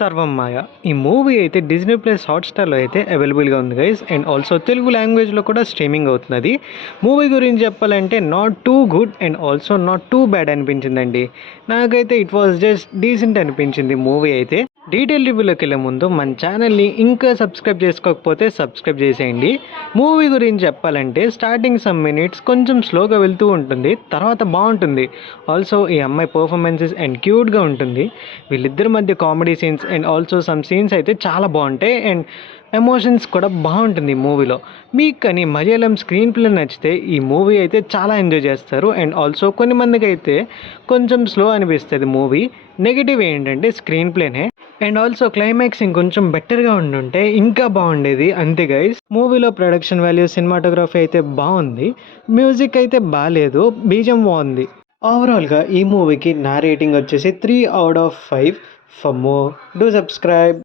సర్వం మాయ ఈ మూవీ అయితే డిజ్నీ ప్లస్ హాట్స్టార్లో అయితే అవైలబుల్గా ఉంది గైస్. అండ్ ఆల్సో తెలుగు లాంగ్వేజ్లో కూడా స్ట్రీమింగ్ అవుతున్నది. మూవీ గురించి చెప్పాలంటే not too good and also not too bad అనిపించిందండి. నాకైతే ఇట్ వాజ్ జస్ట్ డీసెంట్ అనిపించింది మూవీ అయితే. డీటెయిల్ రివ్యూలోకి వెళ్ళే ముందు మన ఛానల్ని ఇంకా సబ్స్క్రైబ్ చేసుకోకపోతే సబ్స్క్రైబ్ చేసేయండి. మూవీ గురించి చెప్పాలంటే స్టార్టింగ్ సమ్ మినిట్స్ కొంచెం స్లోగా వెళ్తూ ఉంటుంది, తర్వాత బాగుంటుంది. ఆల్సో ఈ అమ్మాయి పర్ఫార్మెన్సెస్ అండ్ క్యూట్గా ఉంటుంది. వీళ్ళిద్దరి మధ్య comedy scenes and also some scenes అయితే చాలా బాగుంటాయి. అండ్ ఎమోషన్స్ కూడా బాగుంటుంది ఈ మూవీలో. మీకు కానీ మలయాళం స్క్రీన్ ప్లే నచ్చితే ఈ మూవీ అయితే చాలా ఎంజాయ్ చేస్తారు. అండ్ ఆల్సో కొన్ని మందికి అయితే కొంచెం స్లో అనిపిస్తుంది మూవీ. నెగిటివ్ ఏంటంటే స్క్రీన్ ప్లేనే. అండ్ ఆల్సో క్లైమాక్స్ ఇంకొంచెం బెటర్గా ఉండుంటే ఇంకా బాగుండేది. అంతే గైస్, మూవీలో ప్రొడక్షన్ వాల్యూ, సినిమాటోగ్రఫీ అయితే బాగుంది. మ్యూజిక్ అయితే బాగాలేదు, బీజం బాగుంది. ఓవరాల్గా ఈ మూవీకి నా రేటింగ్ వచ్చేసి 3/5. For more do subscribe.